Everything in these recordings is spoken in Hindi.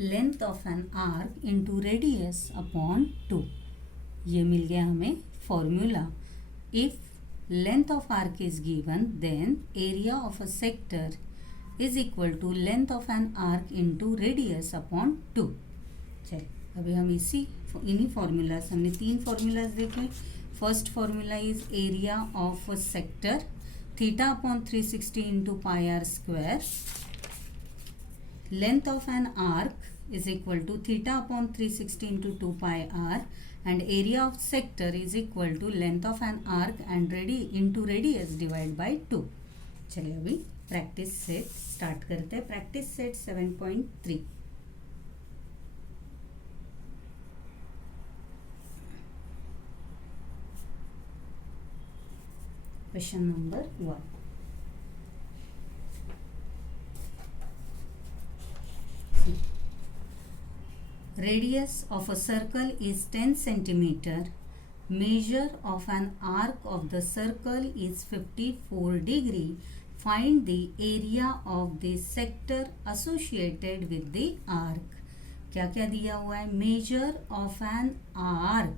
Length of an arc into radius upon 2, ये मिल गया हमें formula. If length of arc is given then area of a sector is equal to length of an arc into radius upon 2. चलिए अभी हम इन्हीं फॉर्मूलाज, हमने 3 फॉर्मूलाज देखे. First formula is area of a sector, theta upon 360 into pi r square. Length of an arc is equal to theta upon 360 into 2 pi r, and area of sector is equal to length of an arc and into radius divided by 2. चलिए अभी प्रैक्टिस सेट स्टार्ट करते हैं. Practice set 7.3. Question number 1. Radius of a circle is 10 centimeter. Measure of an arc of the circle is 54 degree. Find the area of the sector associated with the arc. क्या क्या दिया हुआ है? Measure of an arc.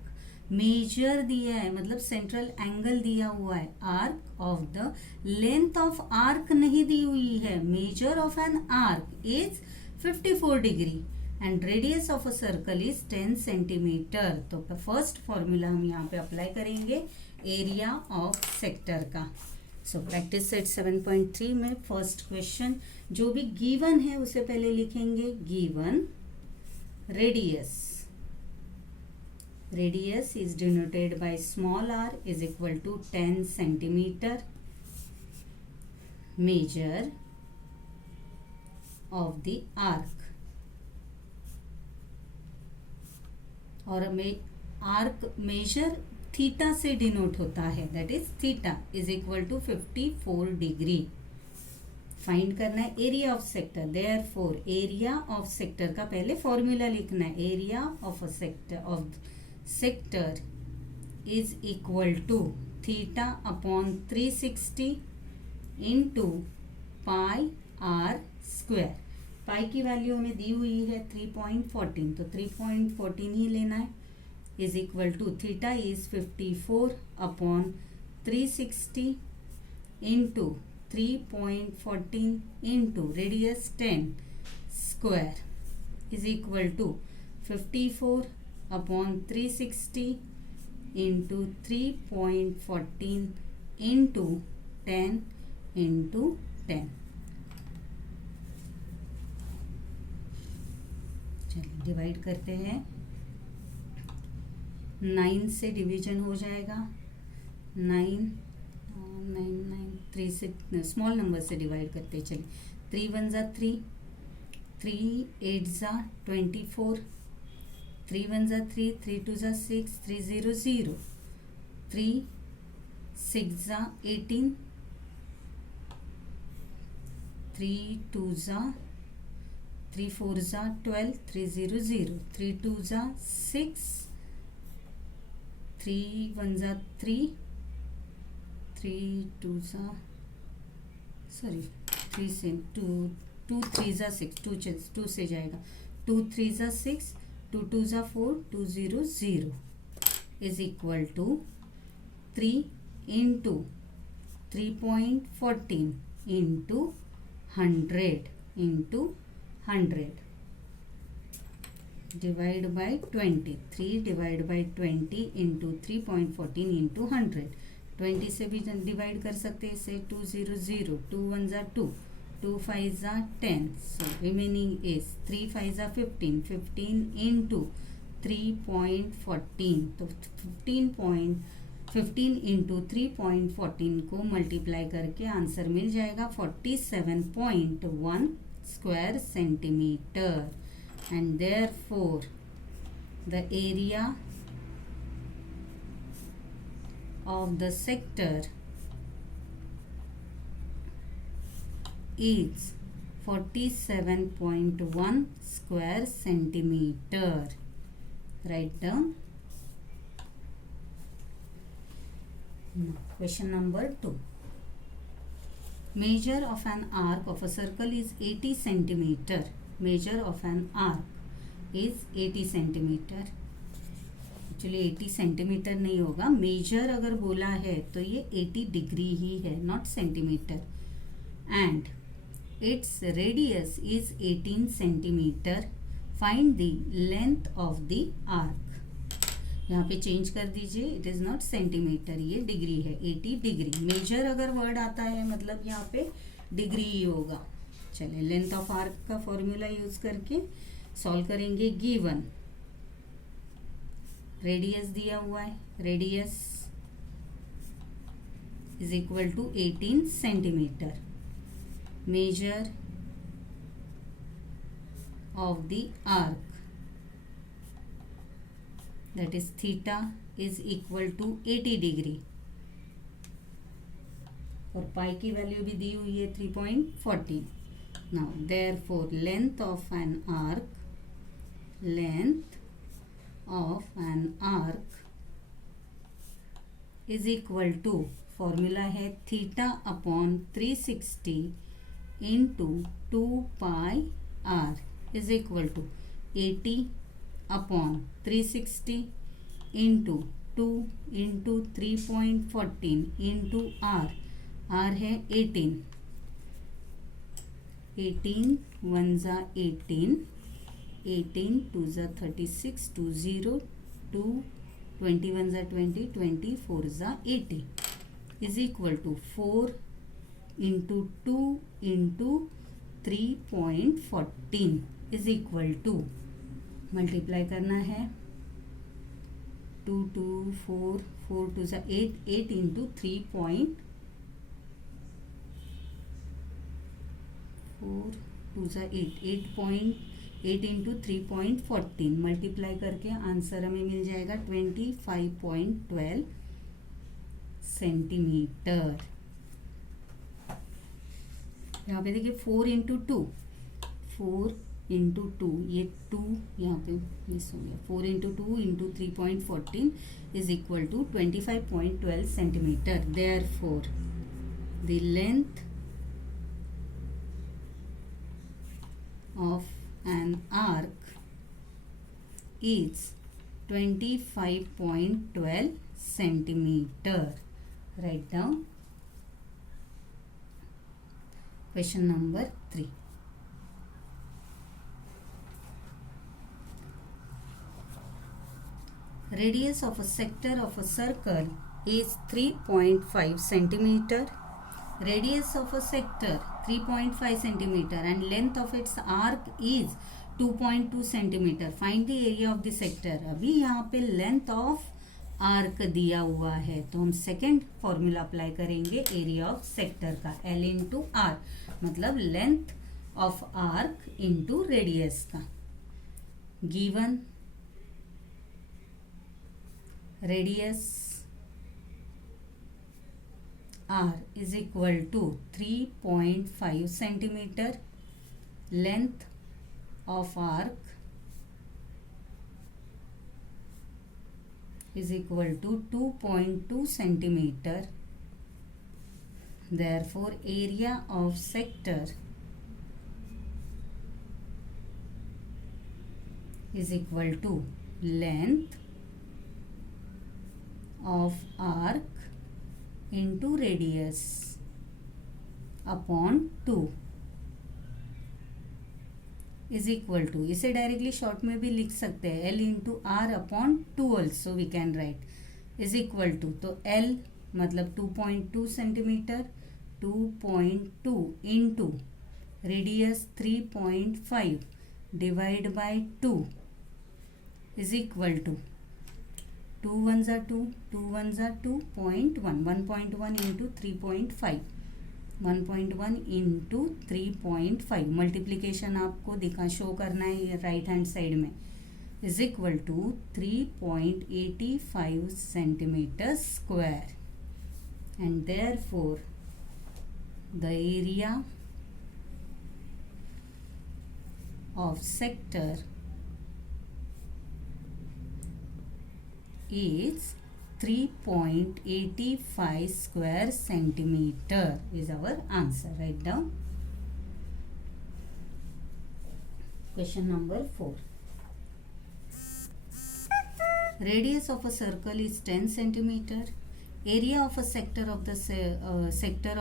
Measure दिया है मतलब सेंट्रल एंगल दिया हुआ है. Arc of the, length of arc नहीं दी हुई है. Measure of an arc is 54 degree and radius of a circle is 10 centimetre. तो फर्स्ट फॉर्मूला हम यहाँ पे अप्लाई करेंगे एरिया ऑफ सेक्टर का. सो प्रैक्टिस सेट 7.3 में फर्स्ट क्वेश्चन जो भी गिवन है उसे पहले लिखेंगे. Given radius is denoted by small r is equal to 10 centimeter. Measure of the arc, और हमें आर्क मेजर थीटा से डिनोट होता है, that is theta is equal to 54 degree. Find करना है area of sector. Therefore area of sector का पहले फॉर्मूला लिखना है. Area of a sector is equal to theta upon 360 into pi r square. Pi की वैल्यू हमें दी हुई है 3.14, तो 3.14 ही लेना है. Is equal to theta is 54 upon 360 into 3.14 into radius 10 square is equal to 54 upon 360 into 3.14 into 10 into 10. चलिए डिवाइड करते हैं. 9 से डिवीजन हो जाएगा. 9 3 से स्मॉल नंबर से डिवाइड करते हैं. चलिए 3 1 जा 3, 3 8 जा 24, 3 1 जा 3, 3 2 जा 6, 3 0 0, 3 6 जा 18, 3 2 जा 3 4 जा 12, 3 0 0, 3 2 जा 6, 3 1 जा 3, 3 2 जा सॉरी 3 से 2 3 जा 6, 2 से जाएगा. 2 3 जा 6, 2 2 जा 4, 2 0 0 is equal to 3 into 3.14 into 100 into 100 divide by 20. 3 divide by 20 into 3.14 into 100. 20 से भी डिवाइड कर सकते हैं इसे. 2 0 0, 2 1 जा 2, 2 5 जा 10. सो रिमेनिंग इज 3 5 जा 15, 15 इंटू 3.14. तो 15 इंटू 3.14 को मल्टीप्लाई करके आंसर मिल जाएगा 47.1 square centimetre. And therefore the area of the sector is 47.1 square centimeter. Write down. Question number 2. Measure of an arc of a circle is 80 centimeter. measure of an arc is 80 centimetre. Actually 80 centimetre नहीं होगा, मेजर अगर बोला है तो ये 80 डिग्री ही है, not centimetre. And its radius is 18 centimetre. Find the length of the arc. यहाँ पे चेंज कर दीजिए, इट इज़ नॉट सेंटीमीटर, ये डिग्री है, 80 डिग्री. मेजर अगर वर्ड आता है मतलब यहाँ पे डिग्री ही होगा. चलिए लेंथ ऑफ आर्क का फॉर्मूला यूज करके सॉल्व करेंगे. गिवन रेडियस दिया हुआ है, radius is equal to 18 centimetre. Measure of the arc that is theta is equal to 80 degree. और पाई की वैल्यू भी दी हुई है 3.14. Now therefore length of an arc is equal to, formula है theta upon 360 into 2 pi r is equal to 80 upon 360 into 2 into 3.14 into are. Are है 18. 18 1 ज़ा 18, 18 2 ज़ा 36, 2 0 2, 21 ज़ा 20, 24 ज़ा 80 is equal to 4 into 2 into 3.14 is equal to, multiply करना है 2 2 4 4 2 ज़ा 8, 8 इंटू 3.4 2 ज़ा 8, 8 इंटू 3.14 मल्टीप्लाई करके आंसर हमें मिल जाएगा 25.12 सेंटीमीटर. यहाँ पे देखिए 4 इंटू 2, 4 इंटू 2, ये 2 यहाँ पे मिस हो गया. 4 into 2 into 3.14 is equal to 25.12 centimetre. Therefore the length of an arc is 25.12 centimetre. Right down. Question number 3. Radius of a sector of a circle is 3.5 centimeter. Radius of a sector 3.5 centimeter and length of its arc is 2.2 centimeter. Find the area of the sector. अभी यहाँ पे length of arc दिया हुआ है तो हम सेकेंड फॉर्मूला अप्लाई करेंगे एरिया ऑफ सेक्टर का. L इंटू आर मतलब length of arc into radius का. गिवन रेडियस r is equal to 3.5 centimetre. Length of arc is equal to 2.2 centimeter. Therefore, area of sector is equal to length of arc into radius upon 2 is equal to, इसे डायरेक्टली शॉर्ट में भी लिख सकते हैं, L into r upon 2 also we can write is equal to. तो L मतलब 2.2 centimetre, 2.2 into radius 3.5 divide by 2 is equal to 2 1 ज़ा 2, 2 1 ज़ा 2.1, 1.1 इंटू 3.5, 1.1 इंटू 3.5. मल्टीप्लीकेशन आपको दिखा शो करना है राइट हैंड साइड में. Is equal to 3.85 centimetre square. And therefore the area of sector is 3.85 square centimeter is our answer. Write down. Question number 4. Radius of a circle is 10 centimeter. Area of a sector of the sector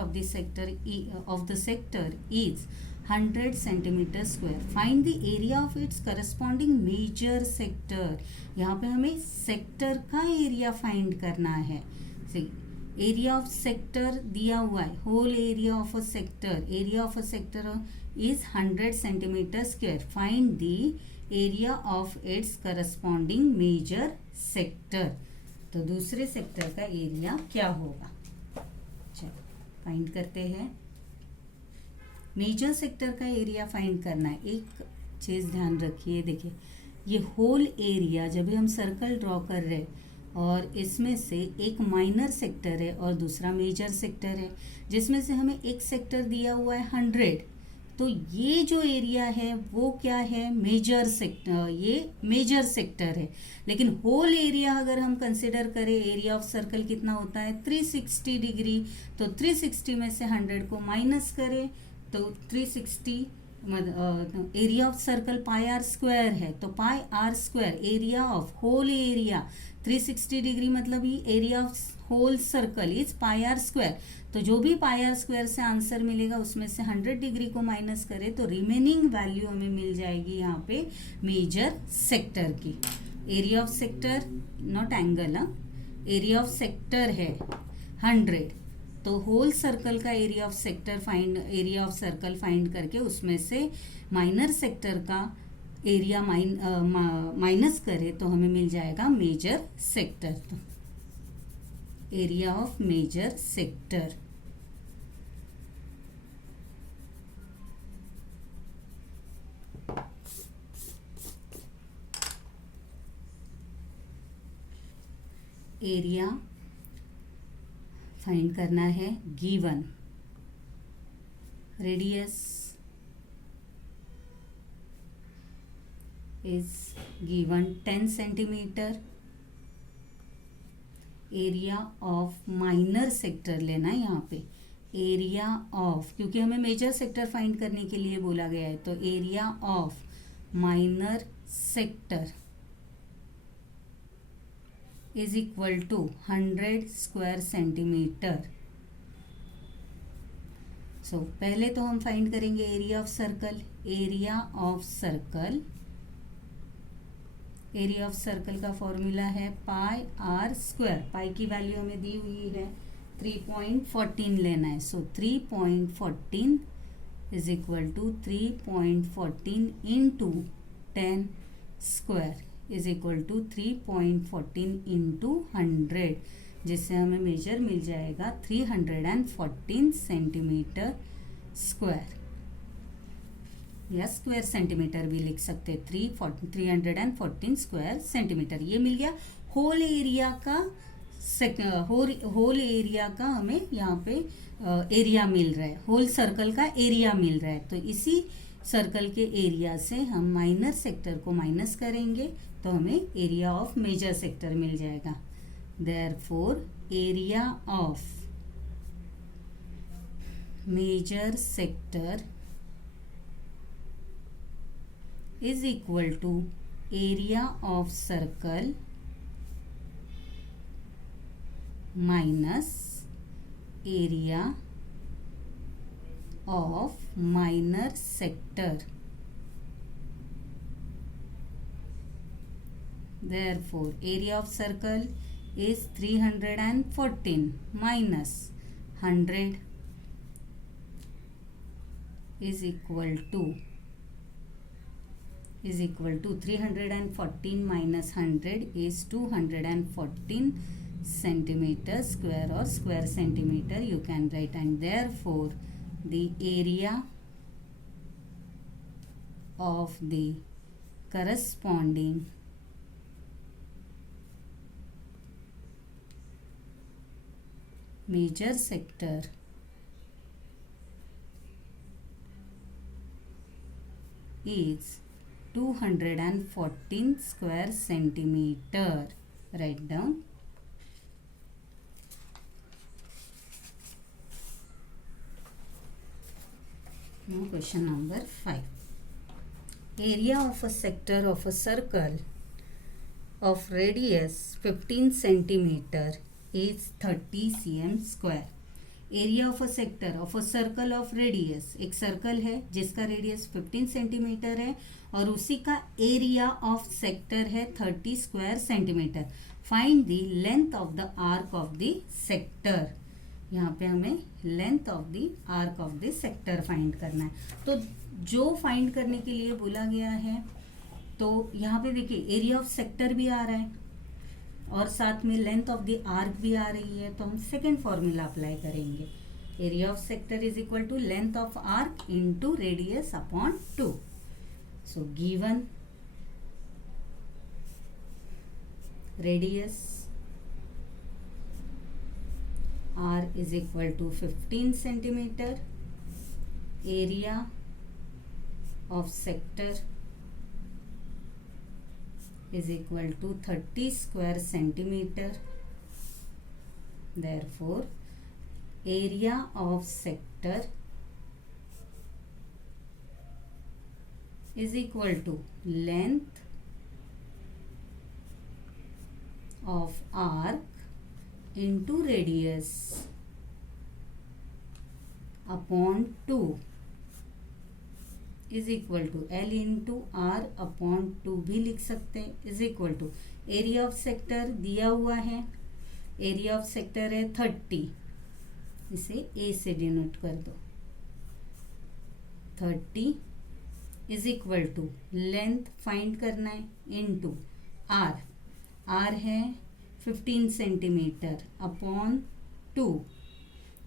is 100 centimeter square. Find the area of its corresponding major sector. यहाँ पे हमें सेक्टर का एरिया फाइंड करना है. See, एरिया ऑफ सेक्टर दिया हुआ है. Whole area of a sector, area of a sector is 100 centimetre square. Find the area of its corresponding major sector. तो दूसरे सेक्टर का एरिया क्या होगा, चलो फाइंड करते हैं. मेजर सेक्टर का एरिया फाइंड करना है. एक चीज़ ध्यान रखिए, देखिए ये होल एरिया जब भी हम सर्कल ड्रॉ कर रहे हैं और इसमें से एक माइनर सेक्टर है और दूसरा मेजर सेक्टर है, जिसमें से हमें एक सेक्टर दिया हुआ है 100. तो ये जो एरिया है वो क्या है, मेजर सेक्टर. ये मेजर सेक्टर है. लेकिन होल एरिया अगर हम कंसिडर करें, एरिया ऑफ सर्कल कितना होता है 360 डिग्री. तो 360 में से 100 को माइनस करें तो 360 area of circle pi r square है. तो pi r square area of whole area 360 degree मतलब ये area of whole circle is pi r square. तो जो भी पाई आर स्क्वायर से आंसर मिलेगा उसमें से 100 डिग्री को माइनस करें तो रिमेनिंग वैल्यू हमें मिल जाएगी यहाँ पे मेजर सेक्टर की. Area of sector not angle, area of sector है 100. तो होल सर्कल का area of sector find, area of circle find करके उसमें से माइनर सेक्टर का एरिया माइनस करें तो हमें मिल जाएगा मेजर सेक्टर. तो area of major sector. Area find करना है. Given radius is given 10 centimetre. Area of minor sector लेना है यहाँ पे. एरिया ऑफ, क्योंकि हमें मेजर सेक्टर फाइंड करने के लिए बोला गया है, तो area of minor sector is equal to 100 square centimetre. So पहले तो हम फाइंड करेंगे area of circle. Area of circle, area of circle का फॉर्मूला है पाई आर स्क्वायर. पाई की वैल्यू हमें दी हुई है 3.14 लेना है. So 3.14 is equal to 3.14 into 10 square is equal to 3.14 into 100, जिससे हमें मेजर मिल जाएगा 314 सेंटीमीटर स्क्वायर, या स्क्वायर सेंटीमीटर भी लिख सकते. 314 स्क्वायर सेंटीमीटर ये मिल गया. होल एरिया का होल एरिया का हमें यहाँ पे एरिया मिल रहा है, होल सर्कल का एरिया मिल रहा है. तो इसी सर्कल के एरिया से हम माइनर सेक्टर को माइनस करेंगे तो हमें एरिया ऑफ मेजर सेक्टर मिल जाएगा. Therefore area of major sector is equal to area of circle minus area of minor sector. Therefore, area of circle is 314 minus 100 is equal to 314 minus 100 is 214 centimeter square or square centimeter you can write. And therefore the area of the corresponding major sector is 214 square centimeter. Write down. Now question number 5. area of a sector of a circle of radius 15 centimeter is 30 cm square. Area of a sector of a circle of radius, एक सर्कल है जिसका रेडियस 15 सेंटीमीटर है और उसी का एरिया ऑफ सेक्टर है 30 square centimetre. Find the length of the arc of the sector. यहाँ पे हमें length of the arc of the sector find करना है. तो जो फाइंड करने के लिए बोला गया है, तो यहाँ पे देखिए एरिया ऑफ सेक्टर भी आ रहा है और साथ में लेंथ ऑफ द आर्क भी आ रही है. तो हम सेकेंड फॉर्मूला अप्लाई करेंगे. Area of sector is equal to length of arc into radius upon 2. So given radius r is equal to 15 centimetre, area of sector is equal to 30 square centimeter. Therefore, area of sector is equal to length of arc into radius upon 2 is equal to l into r upon 2 भी लिख सकते हैं. Is equal to area of sector दिया हुआ है, एरिया ऑफ सेक्टर है 30, इसे ए से डिनोट कर दो. 30 is equal to length find करना है इनटू आर. आर है 15 सेंटीमीटर अपॉन 2.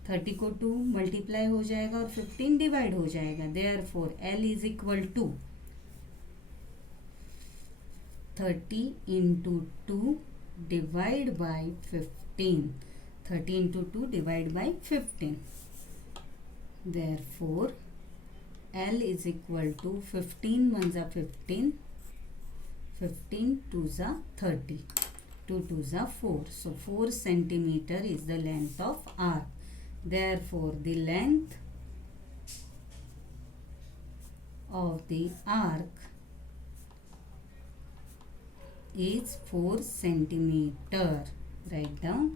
30 को 2 मल्टीप्लाई हो जाएगा और 15 डिवाइड हो जाएगा. Therefore L is equal to 30 into 2 divide by 15. 30 into 2 divide by 15. Therefore L is equal to 15 1 जा 15, 15 2 जा 30, 2 2 जा 4. So 4 centimeter is the length of arc. Therefore, the length of the arc is 4 centimeter. Write down